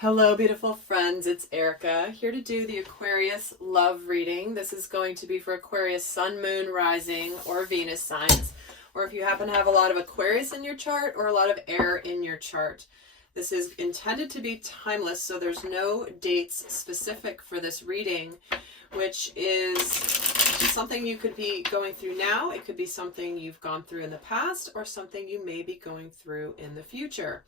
Hello, beautiful friends. It's Erika here to do the Aquarius love reading. This is going to be for Aquarius sun, moon, rising, or Venus signs, or if you happen to have a lot of Aquarius in your chart or a lot of air in your chart. This is intended to be timeless, so there's no dates specific for this reading, which is something you could be going through now. It could be something you've gone through in the past or something you may be going through in the future.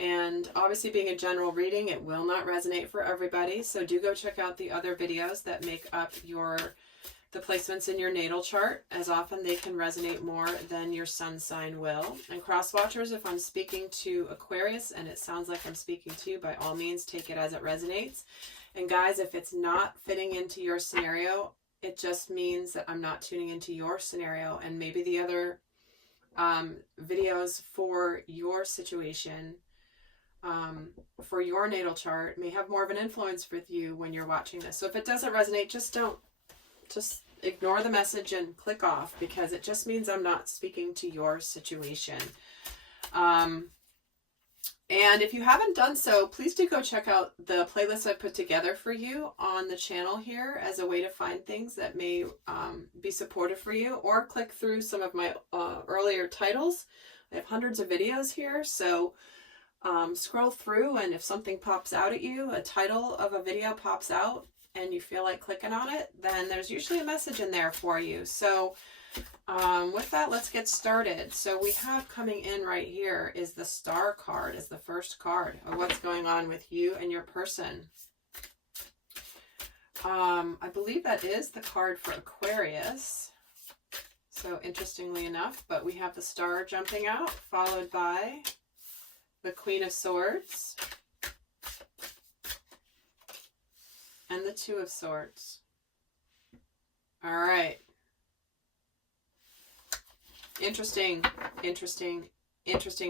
And obviously, being a general reading, it will not resonate for everybody. So do go check out the other videos that make up the placements in your natal chart, as often they can resonate more than your sun sign will. And cross watchers, if I'm speaking to Aquarius and it sounds like I'm speaking to you, by all means, take it as it resonates. And guys, if it's not fitting into your scenario, it just means that I'm not tuning into your scenario, and maybe the other videos for your situation, for your natal chart, may have more of an influence with you when you're watching this. So if it doesn't resonate, just ignore the message and click off, because it just means I'm not speaking to your situation. And if you haven't done so, please do go check out the playlist I put together for you on the channel here as a way to find things that may be supportive for you, or click through some of my earlier titles. I have hundreds of videos here, so scroll through, and if something pops out at you, a title of a video pops out and you feel like clicking on it, then there's usually a message in there for you. So with that, let's get started. So we have coming in right here is the Star card, is the first card of what's going on with you and your person. I believe that is the card for Aquarius. So interestingly enough, but we have the Star jumping out, followed by the Queen of Swords and the Two of Swords. All right. Interesting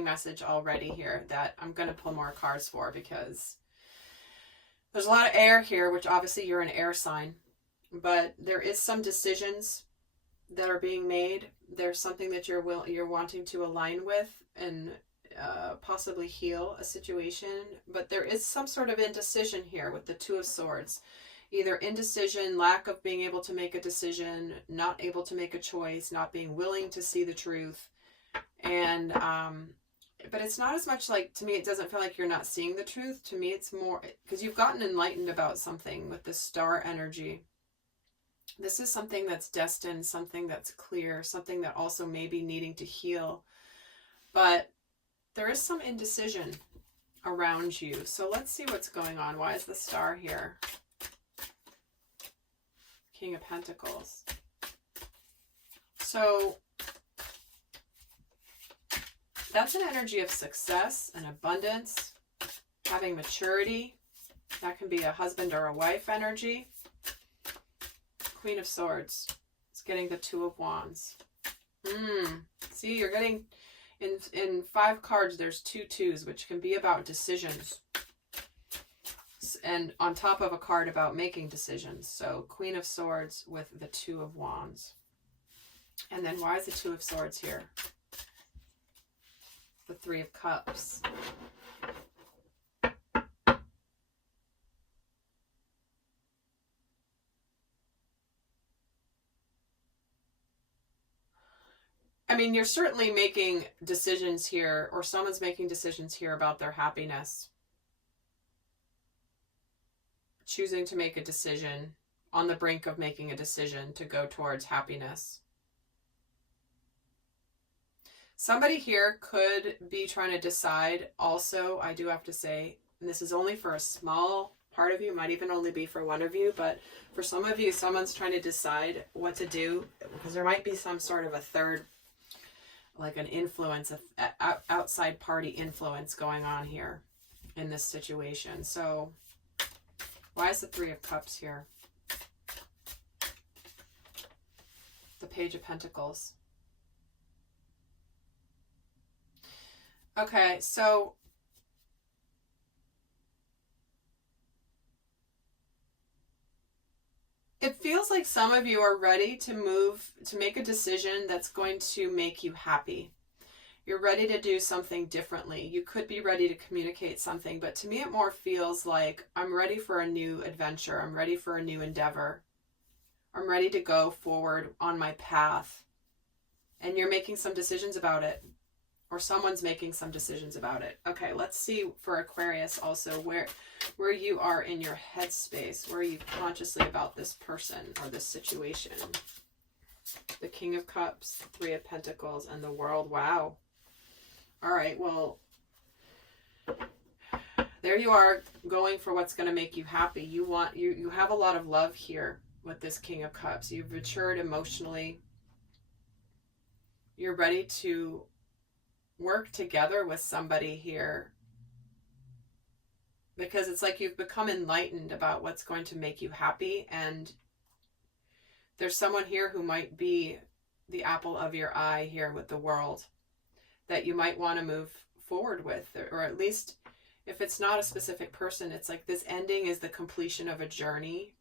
message already here that I'm going to pull more cards for, because there's a lot of air here, which obviously you're an air sign, but there is some decisions that are being made. There's something that you're wanting to align with and possibly heal a situation, but there is some sort of indecision here with the Two of Swords. Either indecision, lack of being able to make a decision, not able to make a choice, not being willing to see the truth. And but it's not as much like, to me, it doesn't feel like you're not seeing the truth. To me, it's more because you've gotten enlightened about something with the Star energy. This is something that's destined, something that's clear, something that also may be needing to heal. But there is some indecision around you. So let's see what's going on. Why is the Star here? King of Pentacles. So that's an energy of success and abundance, having maturity. That can be a husband or a wife energy. Queen of Swords. It's getting the Two of Wands. See, you're getting... In 5 cards, there's 2 twos, which can be about decisions. And on top of a card about making decisions. So Queen of Swords with the Two of Wands. And then why is the Two of Swords here? The Three of Cups. I mean, you're certainly making decisions here, or someone's making decisions here about their happiness. Choosing to make a decision, on the brink of making a decision to go towards happiness. Somebody here could be trying to decide also, I do have to say, and this is only for a small part of you, might even only be for one of you, but for some of you, someone's trying to decide what to do, because there might be some sort of a third, like an influence, outside party influence going on here in this situation. So why is the Three of Cups here? The Page of Pentacles. Okay, so it feels like some of you are ready to move, to make a decision that's going to make you happy. You're ready to do something differently. You could be ready to communicate something, but to me it more feels like I'm ready for a new adventure. I'm ready for a new endeavor. I'm ready to go forward on my path. And you're making some decisions about it, or someone's making some decisions about it. Okay, let's see for Aquarius also where you are in your headspace. Where are you consciously about this person or this situation? The King of Cups, Three of Pentacles, and the World. Wow. All right, well, there you are, going for what's going to make you happy. You have a lot of love here with this King of Cups. You've matured emotionally. You're ready to work together with somebody here, because it's like you've become enlightened about what's going to make you happy, and there's someone here who might be the apple of your eye here with the World that you might want to move forward with, or at least if it's not a specific person, it's like this ending is the completion of a journey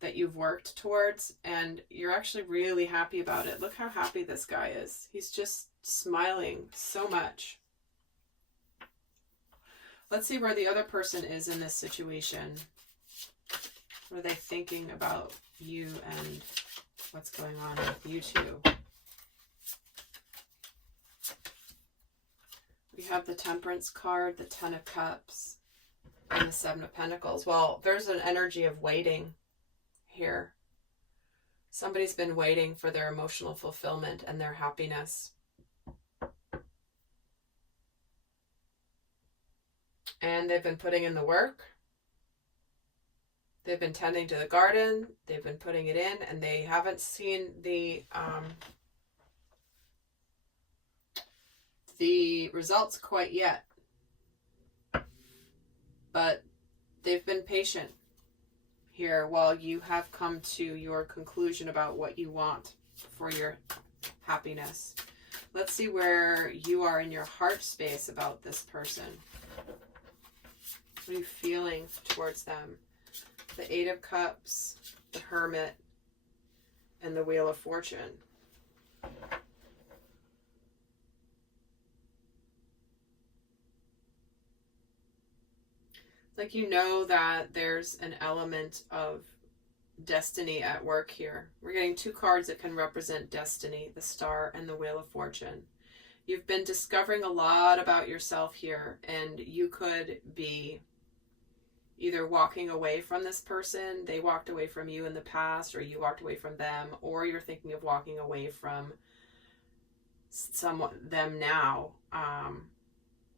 that you've worked towards, and you're actually really happy about it. Look how happy this guy is. He's just smiling so much. Let's see where the other person is in this situation. What are they thinking about you and what's going on with you two? We have the Temperance card, the Ten of Cups, and the Seven of Pentacles. Well, there's an energy of waiting here. Somebody's been waiting for their emotional fulfillment and their happiness. And they've been putting in the work. They've been tending to the garden. They've been putting it in, and they haven't seen the results quite yet. But they've been patient here while you have come to your conclusion about what you want for your happiness. Let's see where you are in your heart space about this person. What are you feeling towards them? The Eight of Cups, the Hermit, and the Wheel of Fortune. Like, you know that there's an element of destiny at work here. We're getting two cards that can represent destiny, the Star and the Wheel of Fortune. You've been discovering a lot about yourself here, and you could be either walking away from this person, they walked away from you in the past, or you walked away from them, or you're thinking of walking away from them now,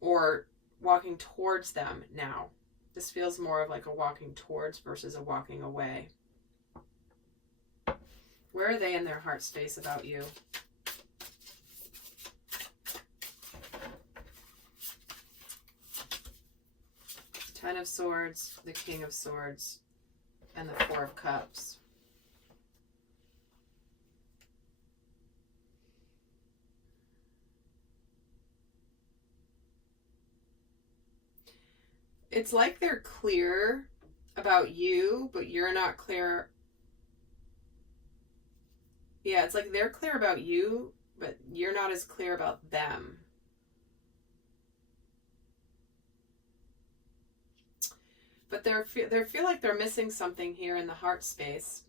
or walking towards them now. This feels more of like a walking towards versus a walking away. Where are they in their heart space about you? Ten of Swords, the King of Swords, and the Four of Cups. It's like they're clear about you, but you're not clear. Yeah, it's like they're clear about you, but you're not as clear about them. But they feel like they're missing something here in the heart space.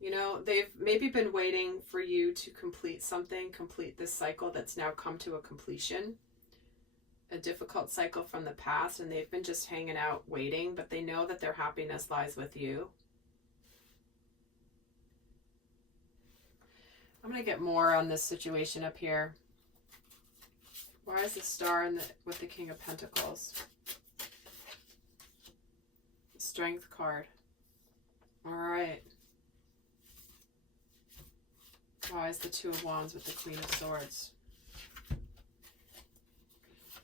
You know, they've maybe been waiting for you to complete something, complete this cycle that's now come to a completion. A difficult cycle from the past, and they've been just hanging out waiting, but they know that their happiness lies with you. I'm going to get more on this situation up here. Why is the Star with the King of Pentacles? Strength card. All right. Why is the Two of Wands with the Queen of Swords?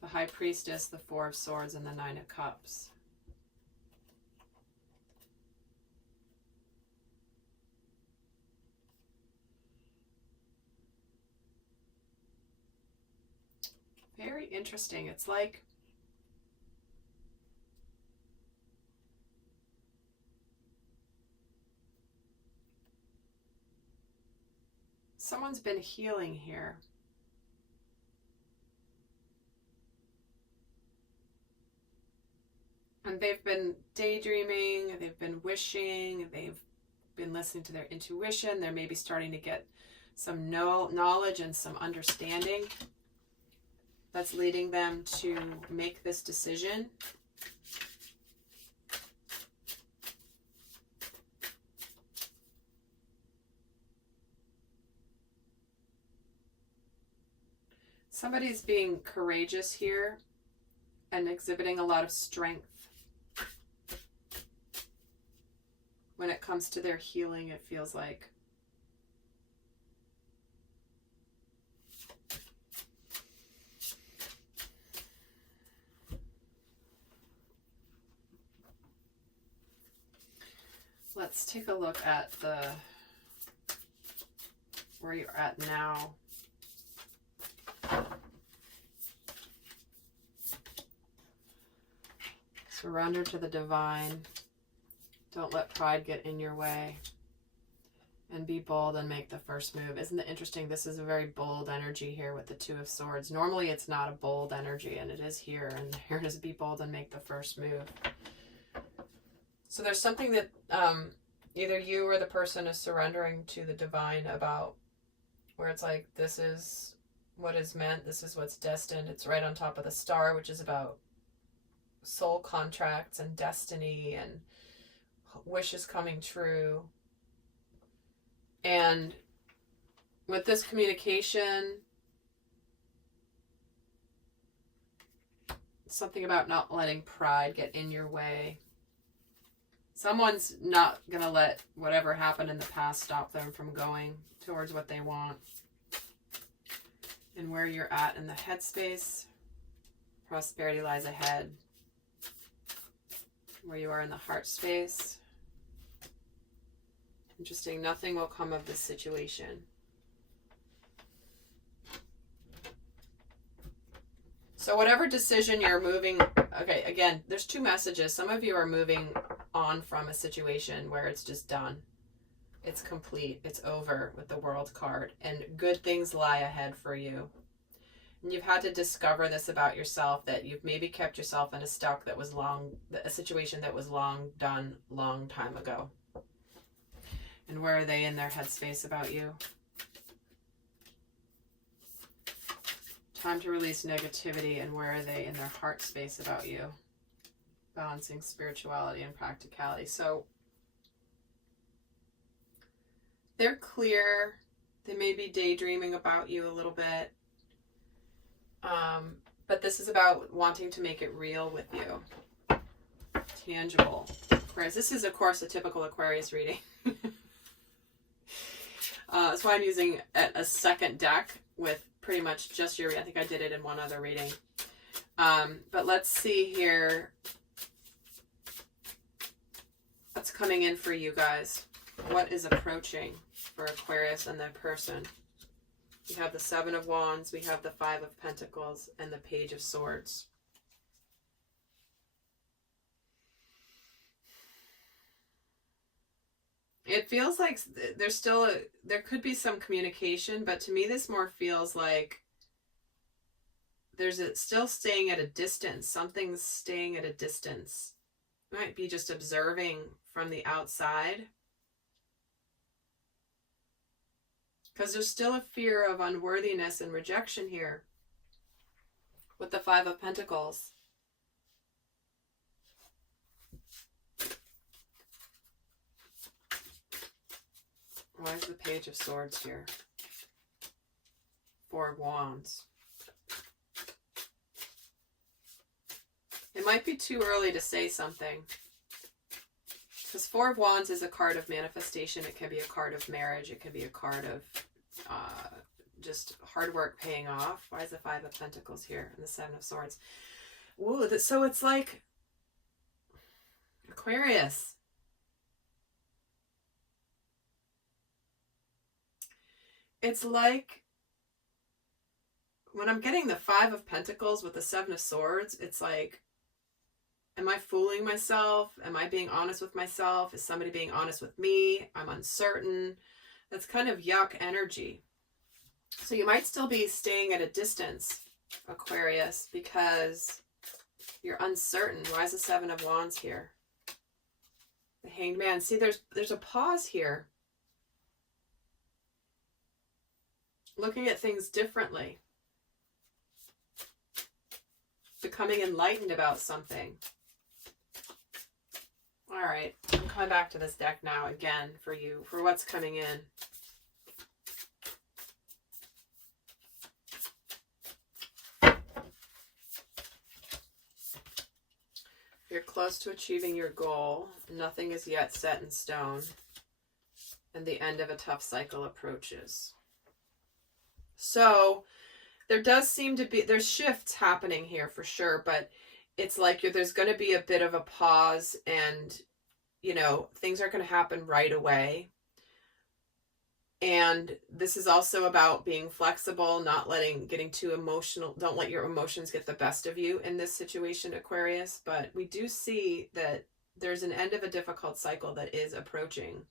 The High Priestess, the Four of Swords, and the Nine of Cups. Very interesting. It's like someone's been healing here. And they've been daydreaming, they've been wishing, they've been listening to their intuition. They're maybe starting to get some knowledge and some understanding that's leading them to make this decision. Somebody's being courageous here and exhibiting a lot of strength. When it comes to their healing, it feels like. Let's take a look at where you're at now. Surrender to the divine. Don't let pride get in your way. And be bold and make the first move. Isn't it interesting? This is a very bold energy here with the Two of Swords. Normally it's not a bold energy, and it is here. And here it is, be bold and make the first move. So there's something that either you or the person is surrendering to the divine about, where it's like, this is what is meant. This is what's destined. It's right on top of the star, which is about soul contracts and destiny and wishes coming true. And with this communication, something about not letting pride get in your way. Someone's not going to let whatever happened in the past stop them from going towards what they want. And where you're at in the headspace, prosperity lies ahead. Where you are in the heart space. Interesting. Nothing will come of this situation. So whatever decision you're moving, okay, again, there's two messages. Some of you are moving on from a situation where it's just done. It's complete. It's over with the World card. And good things lie ahead for you. And you've had to discover this about yourself, that you've maybe kept yourself in a situation that was long done, long time ago. And where are they in their headspace about you? Time to release negativity, and where are they in their heart space about you? Balancing spirituality and practicality. So they're clear. They may be daydreaming about you a little bit. But this is about wanting to make it real with you. Tangible. Aquarius. This is, of course, a typical Aquarius reading. That's why I'm using a second deck with pretty much just your, I think I did it in one other reading. But let's see here what's coming in for you guys. What is approaching for Aquarius and their person? We have the Seven of Wands, we have the Five of Pentacles, and the Page of Swords. It feels like there's there could be some communication, but to me this more feels like there's still staying at a distance. Something's staying at a distance. You might be just observing from the outside. Because there's still a fear of unworthiness and rejection here with the Five of Pentacles. Why is the Page of Swords here? Four of Wands. It might be too early to say something. Because Four of Wands is a card of manifestation. It can be a card of marriage. It can be a card of just hard work paying off. Why is the Five of Pentacles here and the Seven of Swords? Ooh, so it's like Aquarius. It's like when I'm getting the Five of Pentacles with the Seven of Swords, it's like, am I fooling myself? Am I being honest with myself? Is somebody being honest with me? I'm uncertain. That's kind of yuck energy. So you might still be staying at a distance, Aquarius, because You're uncertain. Why is the Seven of Wands here? The Hanged Man. See, there's a pause here. Looking at things differently. Becoming enlightened about something. All right, I'm coming back to this deck now again for you, for what's coming in. You're close to achieving your goal. Nothing is yet set in stone. And the end of a tough cycle approaches. So there does seem to be, there's shifts happening here for sure, but it's like there's going to be a bit of a pause, and, you know, things aren't going to happen right away. And this is also about being flexible, not getting too emotional. Don't let your emotions get the best of you in this situation, Aquarius. But we do see that there's an end of a difficult cycle that is approaching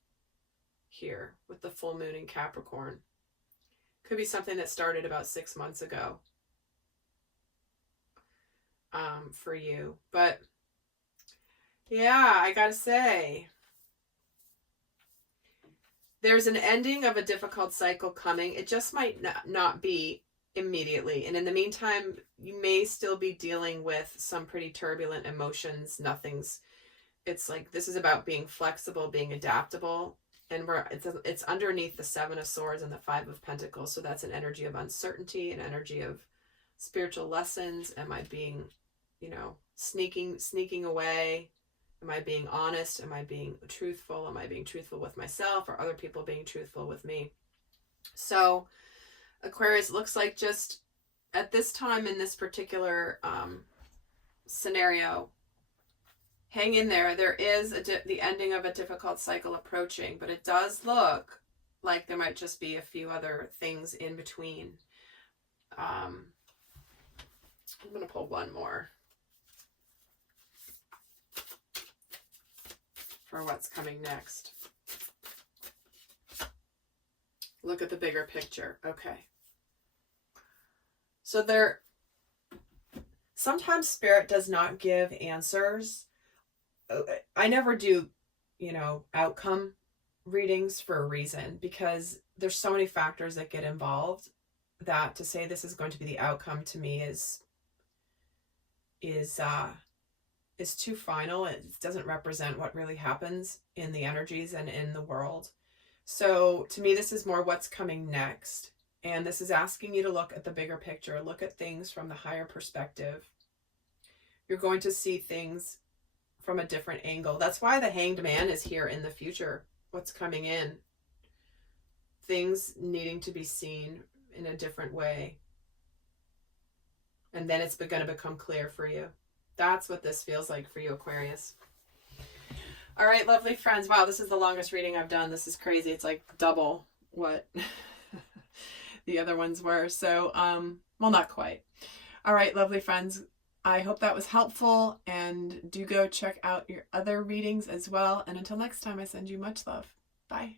here with the full moon in Capricorn. Could be something that started about 6 months ago for you. But yeah, I gotta say, there's an ending of a difficult cycle coming. It just might not be immediately. And in the meantime, you may still be dealing with some pretty turbulent emotions. It's like, this is about being flexible, being adaptable. And it's underneath the Seven of Swords and the Five of Pentacles. So that's an energy of uncertainty, an energy of spiritual lessons. Am I being, you know, sneaking away? Am I being honest? Am I being truthful? Am I being truthful with myself, or other people being truthful with me? So Aquarius, looks like just at this time in this particular scenario, hang in there. There is the ending of a difficult cycle approaching, but it does look like there might just be a few other things in between. I'm going to pull one more for what's coming next. Look at the bigger picture. Okay. So sometimes Spirit does not give answers. I never do, you know, outcome readings for a reason, because there's so many factors that get involved that to say this is going to be the outcome to me is too final. It doesn't represent what really happens in the energies and in the world. So to me, this is more what's coming next. And this is asking you to look at the bigger picture, look at things from the higher perspective. You're going to see things from a different angle. That's why the Hanged Man is here in the future. What's coming in. Things needing to be seen in a different way. And then it's going to become clear for you. That's what this feels like for you, Aquarius. All right, lovely friends. Wow, this is the longest reading I've done. This is crazy. It's like double what the other ones were. So, well, not quite. All right, lovely friends. I hope that was helpful, and do go check out your other readings as well. And until next time, I send you much love. Bye.